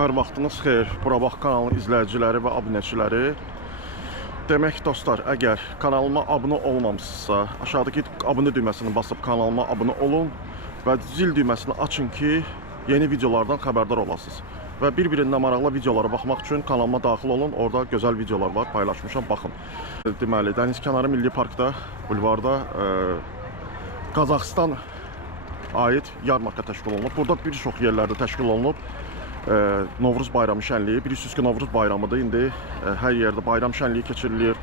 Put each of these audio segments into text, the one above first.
Hər vaxtınız xeyir, Burabax kanalının izləyiciləri və abunəçiləri. Demək dostlar, əgər kanalıma abunə olmamışsınızsa, aşağıdakı abunə düyməsini basıb kanalıma abunə olun və zil düyməsini açın ki, yeni videolardan xəbərdar olasınız. Və bir-birindən maraqlı videolara baxmaq üçün kanalıma daxil olun, orada gözəl videolar var, paylaşmışam, baxın. Deməli, Dənizkənarı Milli Parkda, bulvarda Qazaxıstan aid yarmarka təşkil olunub. Burada bir çox yerlərdə təşkil olunub. Novruz bayramı şənliyi, bilirsiniz ki, Novruz bayramıdır. İndi hər yerdə bayram şənliyi keçirilir,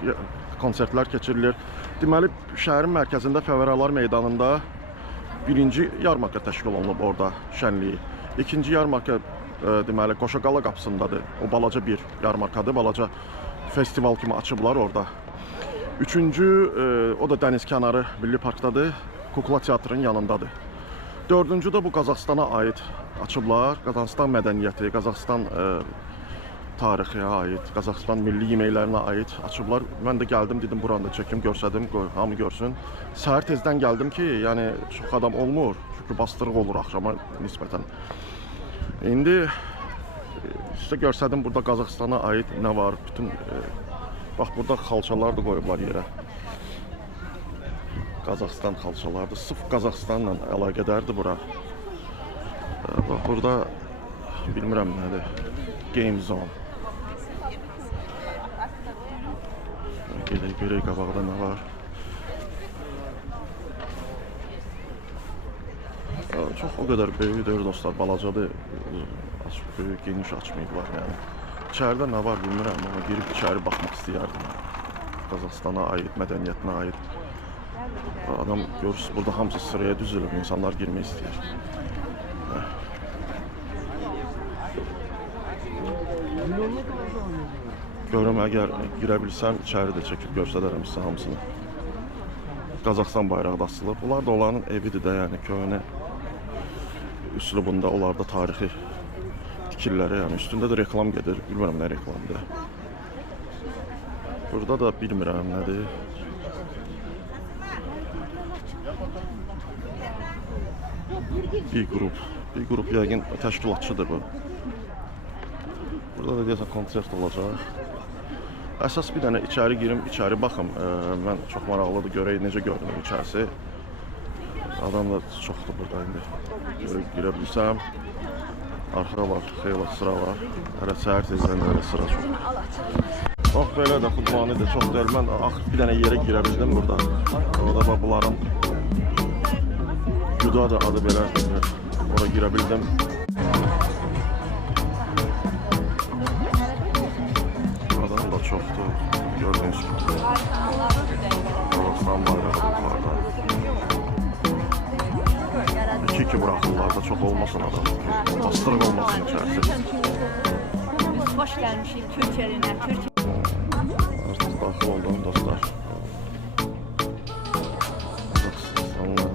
konsertlər keçirilir. Deməli, şəhərin mərkəzində Fəvvərəlar meydanında birinci yarmarka təşkil olunub orada şənliyi. İkinci yarmarka deməli Qoşaqala qapısındadır. O balaca bir yarmarkadır, balaca festival kimi açıblar orada. Üçüncü, o da Dənizkənarı Milli Parkdadır, Kukla Teatrının yanındadır. Dördüncü də bu Qazaxıstana aid açıblar. Qazaxıstan mədəniyyəti, Qazaxıstan tarixinə aid, Qazaxıstan milli yeməklərinə aid açıblar. Mən də gəldim, dedim buranı da çəkim, görsədim, hamı görsün. Səhər tezdən gəldim ki, yəni çox adam olmur. Çünki bastırıq olur axşama nisbətən. İndi sizə görsədim, burada Qazaxıstana aid nə var, bütün bax, burada xalçalar da qoyublar yerə. Qazaxıstan xalçalardır. Sırf Qazaxıstanla əlaqədardır bura. Bax, burada bilmirəm nədir. Game Zone. Gedək görək qabaqda nə var. Çox o qədər böyük deyil dostlar, balacadır. Böyük, geniş açmayıblar yəni. İçəridə nə var bilmirəm, amma girib içəri baxmaq istəyərdim. Qazaxıstana aid, mədəniyyətinə aid. Adam görürsünüz, burada hamısı sıraya düzülüb, insanlar girmək istəyir. Görüm, əgər girə bilsəm, içəri də çəkib göstərərəm sizə hamısını. Qazaxıstan bayrağı da asılıb. Bunlar da onların evidir də, yəni köhnə üslubunda, onlarda tarixi tikirləri, yəni üstündə də reklam gedir, bilmirəm nə reklamdır. Burada da bilmirəm nədir. Bir qrup yəqin təşkilatçıdır bu. Burada da deyəsən konsert olacaq. Əsas bir dənə içəri girim, içəri baxım. Mən çox maraqlıdır, görək necə görünür içərisi. Adam da çoxdur burada indi. Görək, girə bilsəm. Arxa var, xeyli sıra var. Hələ səhər tezdən də sıra çox. Bax, belə də xudmani də çox deyil. Mən bir dənə yerə girə bildim burada. Orada bax, bunların Güda da adı belədir. Oraya girə bildim. Adam da çoxdur. Gördüyünüz kimi. Qazaxıstan bayrağı burada. 2-2 buraxırlar da çox olmasın adam. Bastırıq olmasın içərisi. Hoş gəlmişik Türkiyəlinə. Artıq daxil oldum dostlar. Qazaxıstanlı.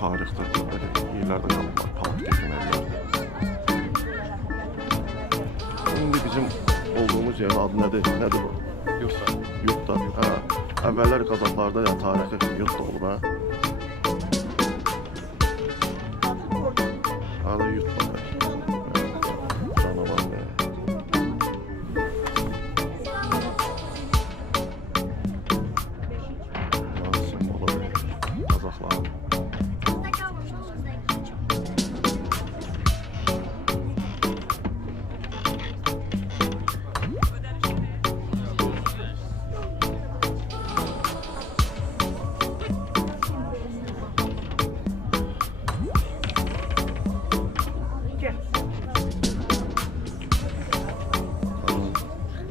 Tarixdə belə yerlərdə qalıblar, park keçən yerlərdə. İndi bizim olduğumuz yerin adı nədir? Nədir bu? Yurtda. Yurtda. Əvvəllər Qazaxlarda ya tarixi yurt da olub, hə? Adı yurtda. Canavar nə? Simvolu Qazaxların.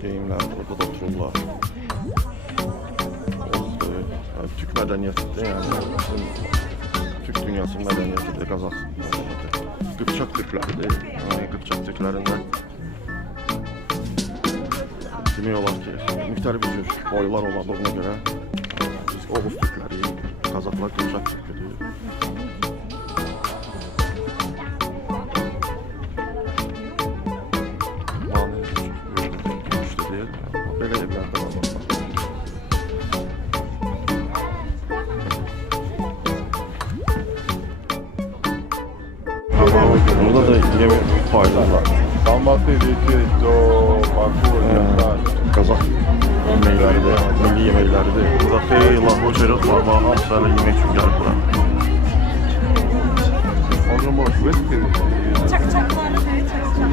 Geyimlər burada da otururlar. Türk mədəniyyətidir, yəni Türk dünyasının mədəniyyətidir, Qazax mədəniyyəti. Qıpçaq türkləridir, Qıpçaq türklərində demək olar ki, müxtəlif cür boylar olduğuna görə biz Oğuz türkləriyik, Qazaxlar Qıpçaq türküdür. Belə evlərdə var. yemək faydalı. Kalmasıydı ki, o farklı olacaklar. Qazaq yeməkləridir, milli yeməkləridir. Burada xeyli hocarat var, hamısı hələ yemək üçün gəlib bura. Onu mu whisky? Çak-çaklarını evet, çak-çak.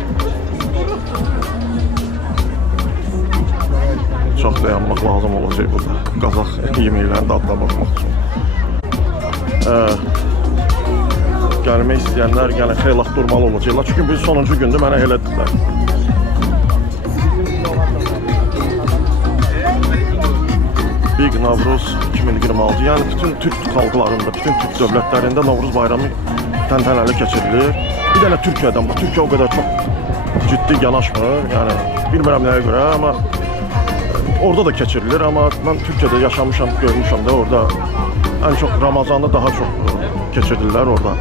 Çox dayanmaq lazım olacaq burada. Qazaq yeməklərini dadına baxmaq üçün. Gəlmək istəyənlər yəni xeyli durmalı olacaqlar. Çünki bu sonuncu gündür mənə elə dedilər. Big Novruz 2026. Yəni bütün Türk xalqlarında, bütün Türk dövlətlərində Novruz bayramı təntənəli keçirilir. Bir dənə Türkiyədən, bu Türkiyə o qədər çox ciddi yanaşmır. Yəni bilmirəm nəyə görə, amma orada da keçirilir. Amma mən Türkiyədə yaşamışam, görmüşəm də orada ən çox Ramazanı daha çox keçirirlər orada.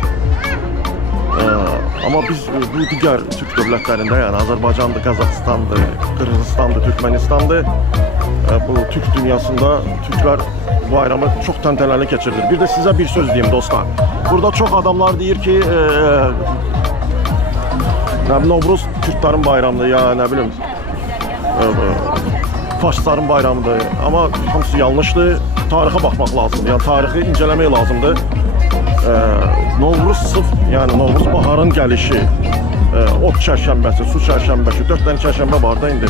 Amma biz bu digər Türk dövlətlərində, yəni Azərbaycandır, Qazaxıstandır, Qırğızıstandır, Türkmenistandır, bu Türk dünyasında Türklər bayramı çox təntənəli keçirilir. Bir də sizə bir söz deyim dostlar. Burada çox adamlar deyir ki, Novruz Türklərin bayramıdır ya nə bilim faşistlərin bayramıdır. Amma hamısı yanlışdır. Tarixə baxmaq lazımdır. Yəni tarixi incələmək lazımdır. Novruz sırf, yəni Novruz baharın gəlişi, ot çərşənbəsi, su çərşənbəsi, 4 dənə çərşənbə var da indi.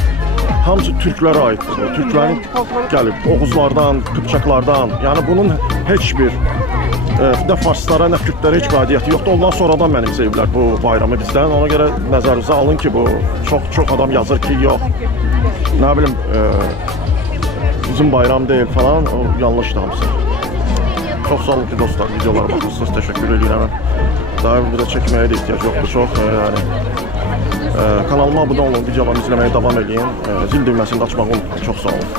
Hamısı Türklərə aiddir. Türklərin gəlib Oğuzlardan, Qıpçaqlardan, yəni bunun heç bir nə farslara, nə kürdlərə heç bir aidiyyəti yoxdur. Ondan sonradan mənimsəyiblər bu bayramı bizdən. Ona görə nəzərinizə alın ki, bu çox adam yazır ki, yox, nə bilim, bizim bayram deyil falan, o yanlışdır hamısı. Çox sağ olun ki, dostlar, videolara baxırsınız, təşəkkür edirəm. Daha bir də çəkməyə də ehtiyac yoxdur çox. Kanalıma abunə olun, videolarımı izləməyə davam edin. Zil düyməsini də açmağı unutmayın. Çox sağ olun.